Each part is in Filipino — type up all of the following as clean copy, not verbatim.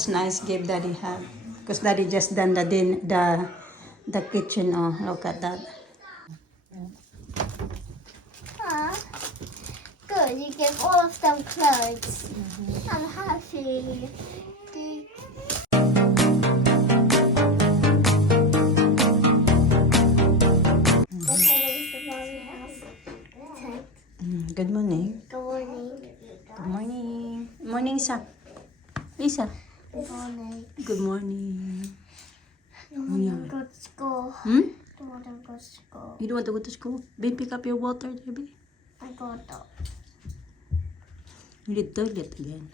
That's nice gift Daddy have. Because Daddy just done the kitchen. Oh, look at that. Ah, good. You give all of them clothes. I'm happy. Good morning. Good morning. Good morning. Morning, Isa. Isa. Good morning. Good morning. You want to go to school? Hmm? You want to go to school? You don't want to go to school? Babe, pick up your water, baby. I got up. You need toilet again.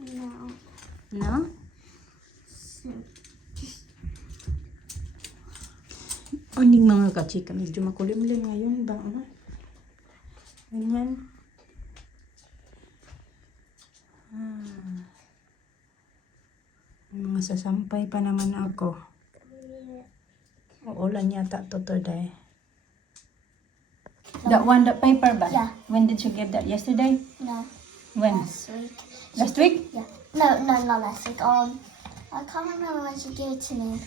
No. No? Morning mga kachika. Medyo makulimlim ngayon ba? Ano? Ganyan. Mga sasampay pa naman ako. Uulan yata to today. That one, that paper ba? Yeah. When did you give that? Yesterday? No. When? Last week. Last week? Yeah. No, not last week. I can't remember when she gave it to me.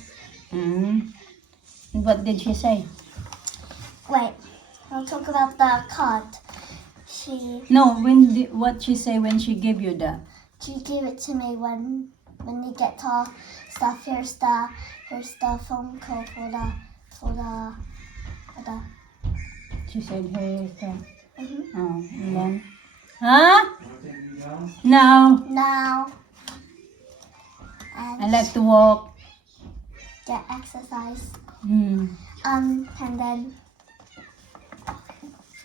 What did she say? Wait. I'll talk about the card. No, what she say when she gave you that? She gave it to me when you get our stuff. Here's the phone call for the. She said, hey, Mm-hmm. and then? Huh? No. Now. I like to walk. Get exercise. And then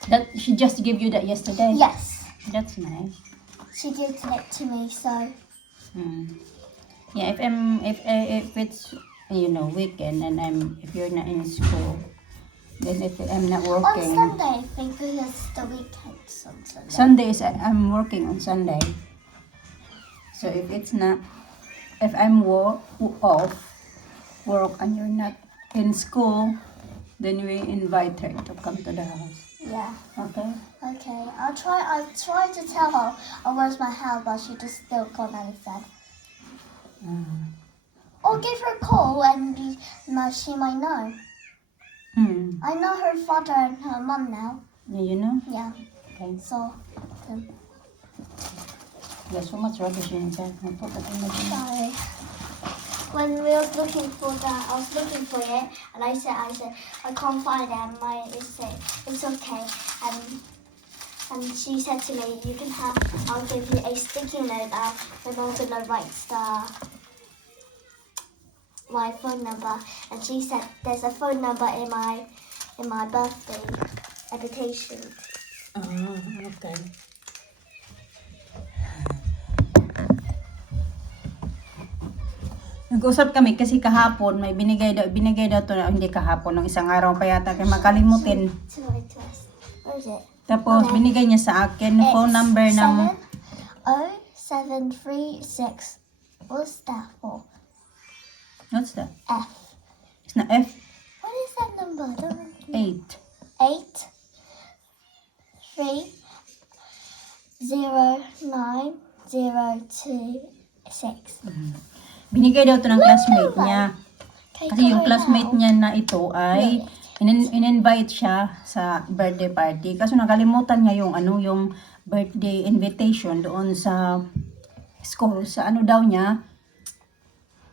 that she just gave you that yesterday? yes, That's nice. she gave it to me. So Yeah, if it's weekend and if you're not in school, then if I'm not on working. Sunday because it's the weekend. On Sunday. Sundays I'm working on Sunday. So if I'm off work and you're not in school, then we invite her to come to the house. Yeah. Okay? Okay. I'll try to tell her I where's my hair, but she just still can't understand. Or give her a call and she might know. I know her father and her mom now. Yeah, you know? Yeah. Okay. So. There's so much rubbish inside. I put that in the bin. Sorry. When we were looking for that, I was looking for it, and I said, I can't find it. And it's okay. And she said to me, you can have, I'll give you a sticky note with all the note writes my phone number. And she said, there's a phone number in my birthday invitation. Okay. Nag-usap kami kasi kahapon may binigay daw to na hindi kahapon ng isang araw pa yata kay makalimutin. Where is it? Tapos binigay niya sa akin yung phone number ng 0736. What's that for? What's that? F. It's not F. What is that number? 8. 8 3 0 9 0 2 6. Binigay daw to ng classmate niya. Kasi yung classmate niya na ito ay in-invite siya sa birthday party. Kaso nakalimutan niya yung birthday invitation doon sa school. Sa daw niya,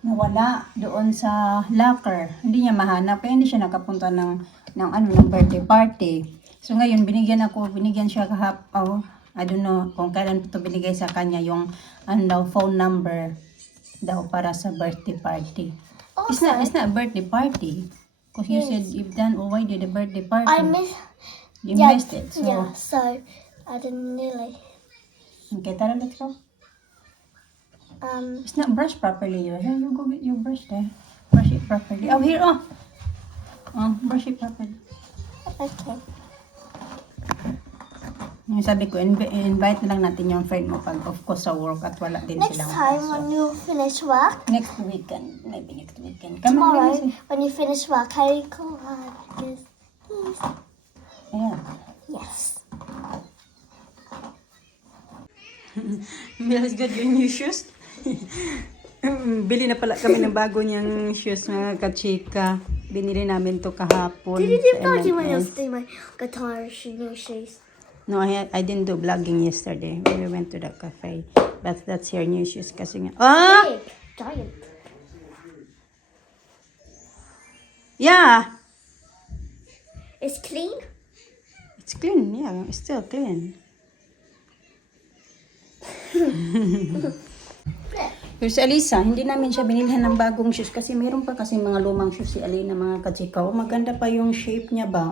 nawala doon sa locker. Hindi niya mahanap. Kaya hindi siya nakapunta ng birthday party. So ngayon, binigyan siya I don't know kung kailan ito binigay sa kanya yung phone number daw para sa birthday party. Also, It's not a birthday party. Because you said you've done already the birthday party. You missed it. So. Yeah, so I didn't really. Okay, tara, let's go. It's not brushed properly. Here, you go get your brush there. Brush it properly. Oh, here, brush it properly. Okay. Yung sabi ko, invite na lang natin yung friend mo pag of course sa work at wala din Next silang time pasok. when you finish work, Next weekend. Maybe next weekend. Come on, tomorrow, Lucy. when you finish work, can you call her? Yes. Yeah. Yes. Feels good your new shoes. Bili na pala kami ng bago niyang shoes mga kachika. Binili namin to kahapon Did you do sa vlogging when I M&S. was doing my guitar shoes? No, I didn't do vlogging yesterday. We went to the cafe. But that's your new shoes kasi nga. Ah! Big, giant. Yeah! It's clean. It's clean. Yeah, it's still clean. Pero si Alisa, hindi namin siya binilhan ng bagong shoes kasi mayroon pa kasi mga lumang shoes si Alina mga kachikaw. Maganda pa yung shape niya ba?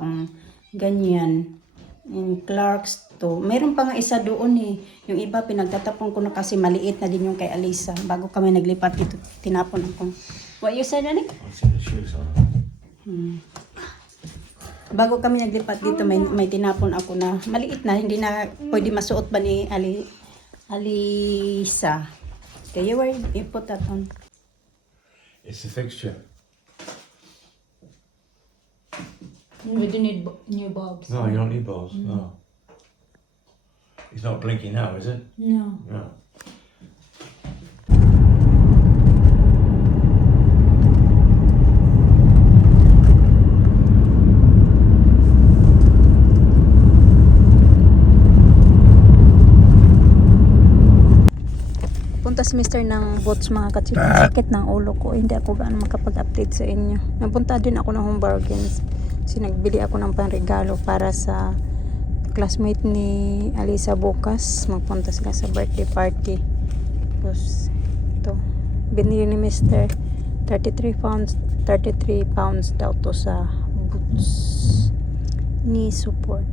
Ganyan. Yung Clarks to. Mayroon pa nga isa doon eh. Yung iba pinagtatapon ko na kasi maliit na din yung kay Alisa. Bago kami naglipat dito, tinapon ako. What you said, Anik? Bago kami naglipat dito, may tinapon ako na maliit na, hindi na pwede masuot ba ni Alisa. Okay, where you put that on? It's the fixture. We do need new bulbs. No, you don't need balls. No. It's not blinking now, is it? No. No. Punta si Mr. ng Boots mga sakit ng ulo ko. Hindi ako gaano makapag-update sa inyo. Napunta din ako ng Home Bargains. Kasi nagbili ako ng panregalo para sa classmate ni Alisa bukas. Magpunta sila sa birthday party. Tapos ito. Binili ni Mr. 33 pounds daw to sa Boots. Knee support.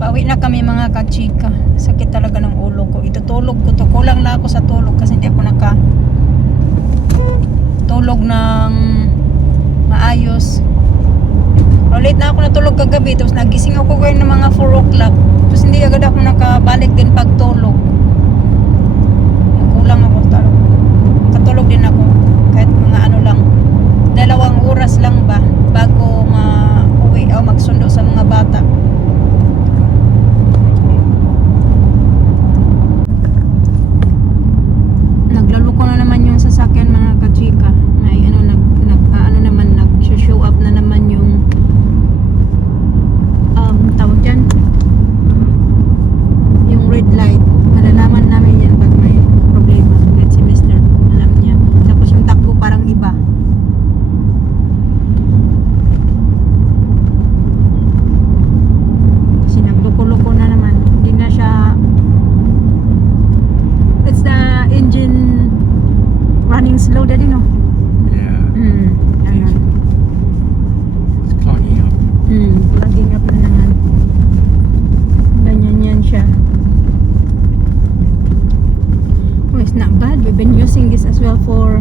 Pauwi na kami mga kachika. Sakit talaga ng ulo ko. Itutulog ko to. Kulang na ako sa tulog kasi hindi ako tulog ng maayos. Late na ako natulog kagabi. Tapos nagising ako ngayon ng mga 4 o'clock. Tapos hindi agad ako nakabalik din pagtulog. Kulang ako talaga. Katulog din ako. Kahit mga ano lang. 2 oras lang ba bago ma-uwi o magsundo sa mga bata. Naglalo ko na naman yung sasakyan mga kachika. May nag-show up na naman yung tawag dyan, yung red light. Malalaman namin yan pag may problema. Kahit si Mr. alam niya. Tapos yung takbo parang iba. Kasi nagluko-luko na naman. Hindi na siya. It's the engine running slow daddy, no? Yeah. Ayan. It's clogging up. Plugging up na naman. Ganyan yan siya. Oh, it's not bad. We've been using this as well for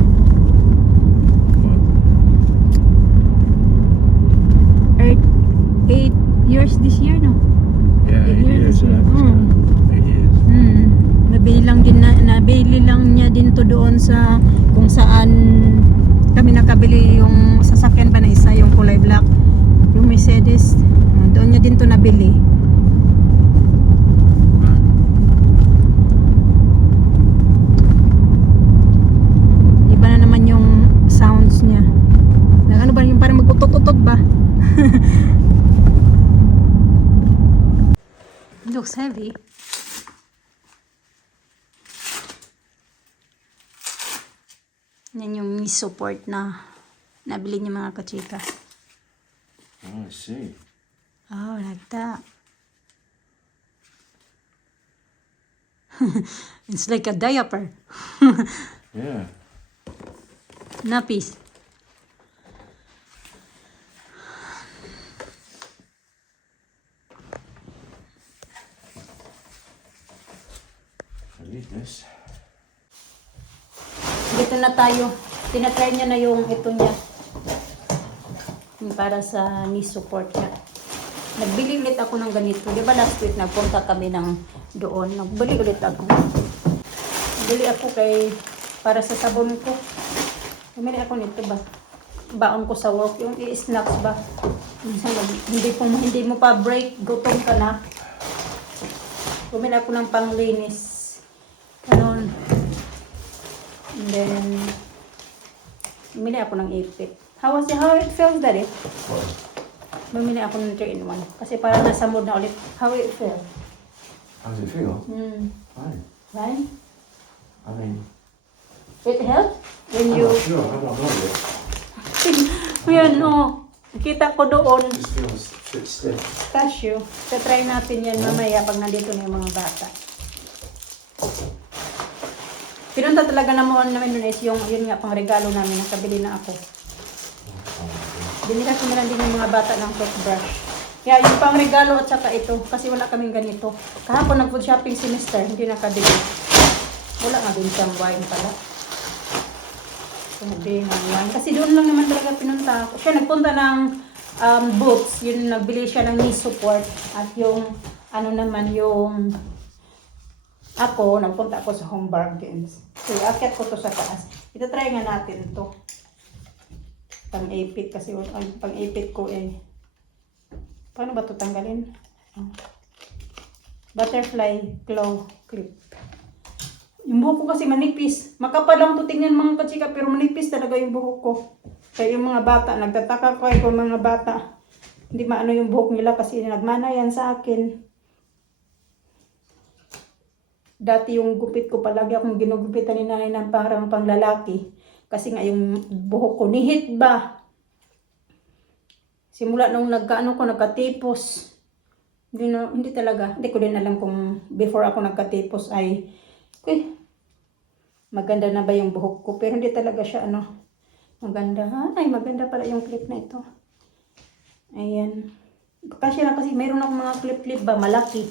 What? 8 years this year, no? Yeah, 8 8 years years. this year. 8 years. Nabili lang niya din to doon sa kung saan kami nakabili yung sasakyan ba na isa, yung kulay black, yung Mercedes. Doon niya din to nabili. Iba na naman yung sounds niya. Ano ba yung parang magputot-utot ba? It looks heavy. Yan yung knee support na nabili niya mga kachika. Oh, I see. Oh, like that. It's like a diaper. Yeah. Nappies. I need this. Dito na tayo. Tinatry niya na yung ito niya. Yung para sa knee support niya. Nagbili ulit ako ng ganito. Di ba last week nagpunta kami ng doon. Nagbili ulit ako. Nagbili ako para sa sabon ko. Bumili ako nito ba? Baon ko sa work. Yung i-snacks ba? Minsan hindi mo pa break. Gutom ka na. Bumili ako ng panglinis. Ano? And then, bumili ako ng ipit. How it feels, Daddy? What? Bumili ako ng 3-in-1. Kasi parang nasa mood na ulit. How it feel? How does it feel? Fine. Fine. I mean, It helps when I'm you... not sure. I'm not like it. Ayan, no. Nakita ko doon. It just feels a bit stiff. Cashew. Try natin yan mamaya pag nandito na yung mga bata. Pinunta talaga namin doon is yung, yun nga, pang regalo namin. Nakabili na ako. Binila ko na lang din yung mga bata ng toothbrush. Kaya yung pang regalo at saka ito. Kasi wala kaming ganito. Kahapon nag-food shopping si Mister. Hindi nakabili. Wala nga din siyang wine pala. Sabi ng wine. Kasi doon lang naman talaga pinunta ako. Siya nagpunta ng Boots. Yun, nagbili siya ng knee support. At yung, ano naman, yung ako, nagpunta ako sa Home Bargains. So, akyat ko to sa taas. Ito-try nga natin to. Pang-ipit kasi pang-ipit ko eh. Paano ba ito tanggalin? Butterfly claw clip. Yung buhok ko kasi manipis. Makapal lang ito tingnan mga kachika pero manipis talaga yung buhok ko. Kaya yung mga bata, nagtataka ko yung mga bata. Hindi maano yung buhok nila kasi nagmana yan sa akin. Dati yung gupit ko palagi akong ginugupitan ni nanay ng parang panglalaki. Kasi nga yung buhok ko, nihit ba? Simula nung nagkatipos. Hindi talaga. Hindi ko din alam kung before ako nagkatipos ay, maganda na ba yung buhok ko. Pero hindi talaga siya maganda. Ay, maganda pala yung clip na ito. Ayan. Kasi lang kasi mayroon akong mga clip ba, malaki.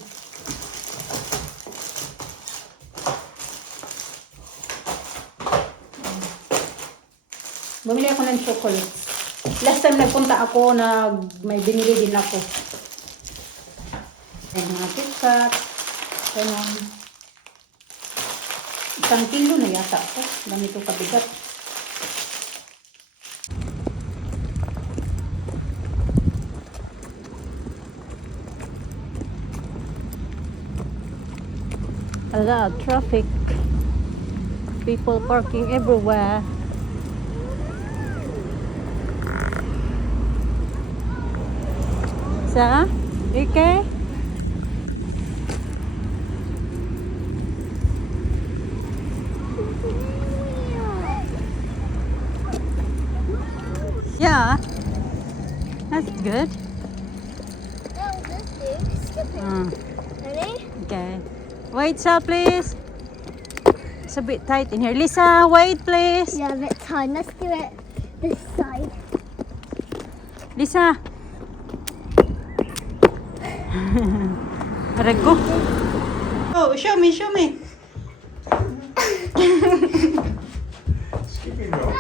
Bumili ako ng chocolate. Last time nagpunta ako, may binili din ako. Ay, mga KitKat. Ganun. 1 kilo na yata ako. Dami ito kabigat. A lot of traffic. People parking everywhere. Sa? Okay? Yeah. That's good. Ready? Okay. Wait, sir, please. It's a bit tight in here. Lisa, wait, please. Yeah, a bit tight. Let's do it this side. Lisa. Rego. Oh, show me, show me. Skipping rope.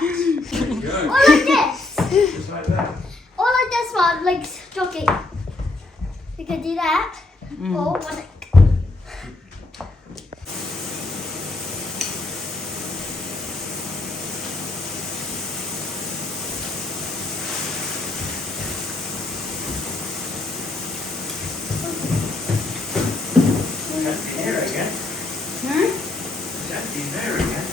There you go. Or like this. Just like that. Or like this one, like jogging. You can do that. Or one. Empty there again. Hmm? It's empty there again.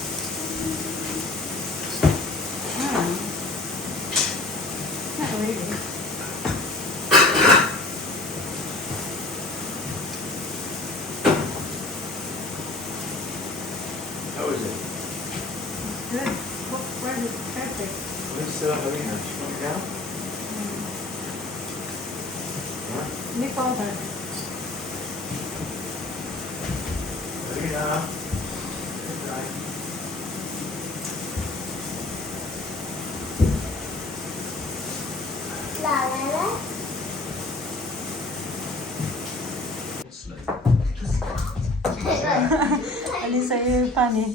Not really. How is it? Good. Where is perfect? Let's still have a look. Put it down. Right. Me call her. There you are. Good night. La la la. Alisa, you're funny.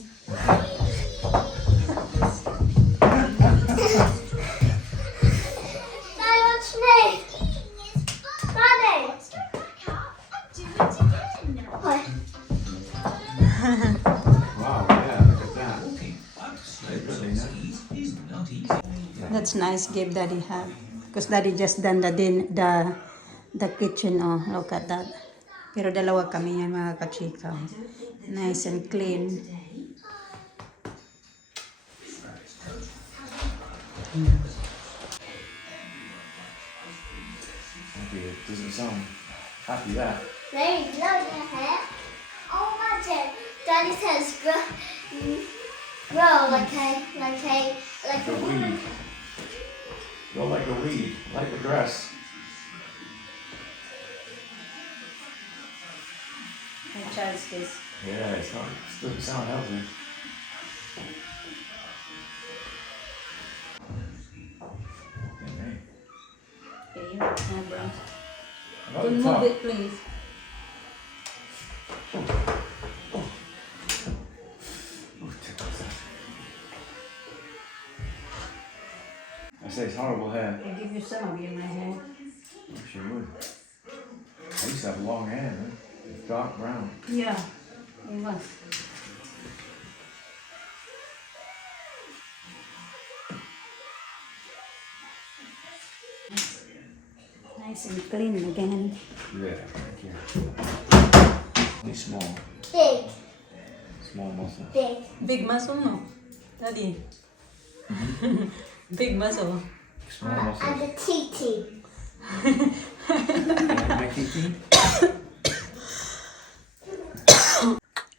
Daddy, watch me. Daddy. What? Wow, yeah, look at that. Really nice. That's nice gift Daddy have. Because Daddy just done the kitchen. Oh, look at that. Pero dalawa kami yan mga kachika. Nice and clean. It doesn't sound happy that. Very long hair. Oh, imagine. Daddy says grow like a Like a weed. Go like a weed, like a grass. My child's kiss. Yeah, it doesn't sound healthy. Okay. Okay, my bro. About Don't the move top. it, please. Ooh, tickles that. I say it's horrible hair. I give you some of my hair. Wish you would. I used to have long hair, man. It's dark brown. Yeah, it was. Nice and clean again. Yeah, thank you. Only small. big, Small muscle. big. Big muscle, no? Daddy. Big muscle. Small muscle. And the TT. My kitty?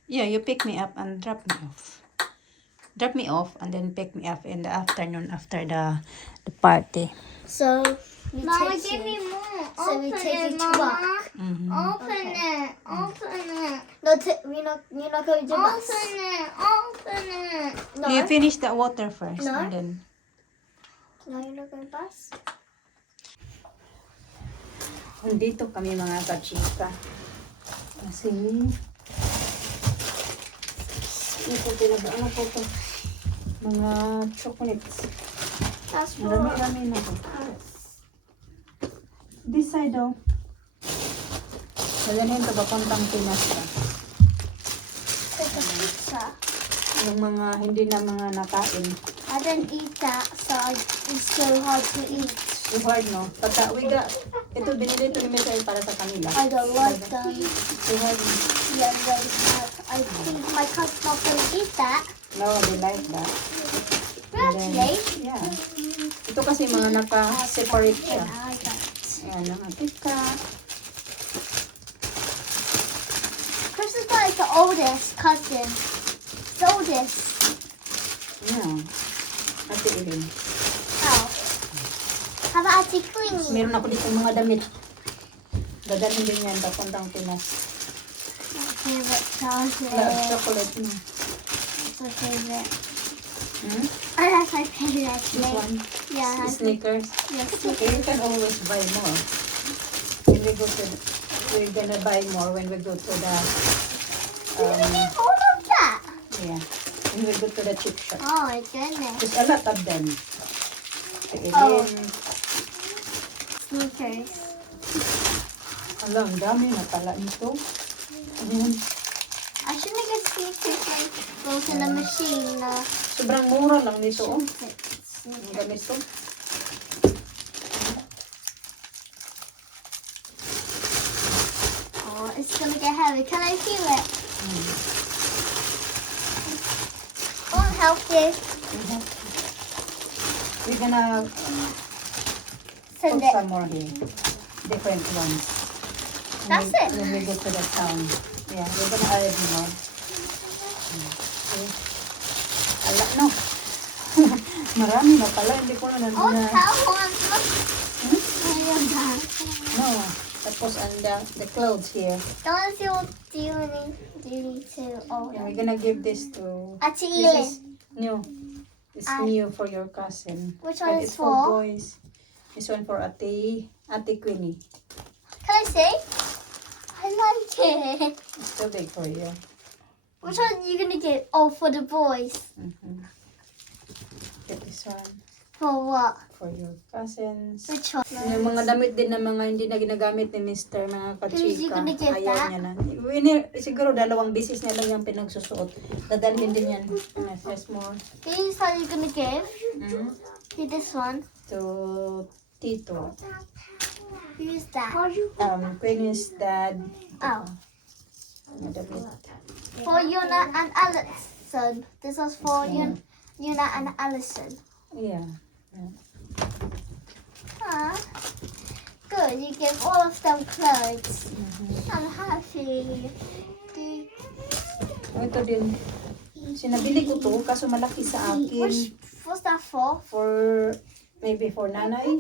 Yeah, you pick me up and drop me off. Drop me off and then pick me up in the afternoon after the party. So we Mama, take give you. me more. So we Open take it, you to Mama. work. Open it. Open it. No, you're not going to bus. Open it. Open it. No, You finish the water first No. and then... no, you're not going to bus. Nandito kami mga kachika. Kasi... Ito ano po ito? Mga chocolates. That's for Marami-rami na po. This side daw. Magaling ito papuntang Pinas ka. take a pizza. Yung mga hindi na mga nakain. I don't eat that, so it's so hard to eat. It's hard, no? Pagka, ito binili ito ni Mr. para sa kanila. I don't like them. It's hard. Yeah, very hard. I think my cousin's not going to eat that. No, they like that. And then, Actually, yeah. Ito kasi mga naka-separate siya. I don't. Ayan, nakatika. Chris is like the oldest cousin. The oldest. Yeah. Ate Ilin. How? How about Auntie Queenie? Meron ako dito mga damit. Dadalhin din yan papuntang Pinas. My favorite Love chocolate. chocolate mo. That's my favorite. Hmm? Oh, that's my favorite This actually. one? Yeah, that's Sneakers. yes. Okay, you can always buy more. When we go to, we're gonna buy more when we go to the, All of that. yeah, when we go to the chip shop. Oh my goodness. There's a lot of them. Okay, Oh. then, Sneakers. alam, dami na pala nito. Ayan. I shouldn't get sneakers and go to the machine. Sobrang mura lang nito. Oh. Ang Sneakers. ganito. Oh, it's gonna get heavy. Can I feel it? Won't help you. We're gonna Send put it. some more here. Different ones. That's it. When we go to the town. Yeah, we're gonna add more. Okay. Ala, no. Marami na pala. Hindi ko na Oh, na. that one. Ayun na. No. Tapos and the clothes here. Don't you do you need to? Oh, Yeah, we're gonna give this to. Auntie This Elin. is new. It's new for your cousin. Which But one it's is for for? boys. This one for Ate Queenie. Can I see? I like it. It's too big for you. Which one are you gonna get? Oh, for the boys. Get this one For what? for your cousins. Which one? Yung mga damit din na mga hindi na ginagamit ni Mr. mga Is he kachika. gonna get Ayaw that? niya na. Siguro dalawang bisis na lang yung pinagsusuot. Dadalhin din yan. Yes, more. These are you gonna give? Mm-hmm. See this one. To Tito. Who's that? Queenie's dad. Oh. Mga damit. For Yuna and Alison. This was for Yuna and Alison. Yeah. Ah, good. You give all of them clothes. I'm happy. Ito din. Sinabili ko to, kaso malaki sa akin. What's that for? Maybe for nanay.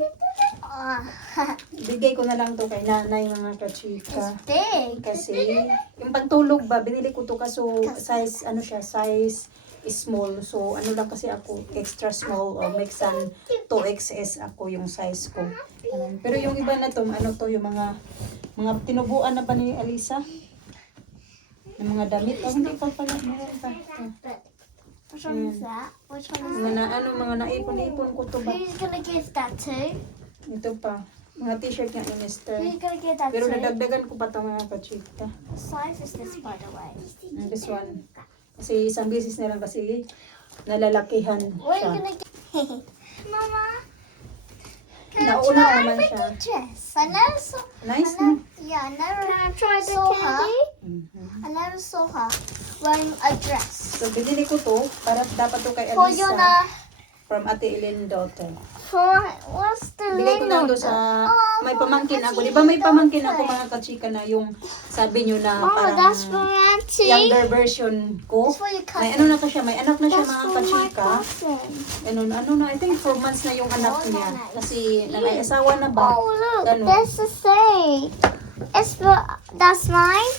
Bigay ko na lang to kay nanay, mga kachika. It's big. Kasi, yung pagtulog ba, binili ko to kaso size, size is small. So, lang kasi ako, extra small or mixan 2XS ako yung size ko. Pero yung iba na to, yung mga tinubuan na ba ni Alisa? Yung mga damit. Hindi pa pala. Meron pa. Which one is that? Which one is Mga naipon-ipon ko to ba? Who's gonna give that to? Ito pa. Mga t-shirt nga ni Mister. Who's gonna give that Pero to? nadagdagan ko pa ito mga kachika. What size is this, by the way? This one. Kasi isang beses na lang kasi nalalakihan What are siya. you gonna give? Mama, can I Nauna try naman the siya. dress? I never saw. Nice, I no? Yeah, I never Try the saw her. candy. I never saw her wearing a dress. So, binili ko to para dapat to kay For Alisa Yuna. from Ate Ellen daughter. For what's the Bigay ko name lang of to sa, Oh, may pamangkin ako. Ate Di ba may Ellen pamangkin daughter. ako mga kachika na yung sabi nyo na Oh, that's for parang Auntie. younger version ko. It's for your May cousin. na to siya, may anak na siya That's mga for my kachika. cousin. I think 4 months na yung anak Oh, niya. nice. Kasi may asawa na ba? Oh, look, Ganun. there's a say. It's for, that's mine.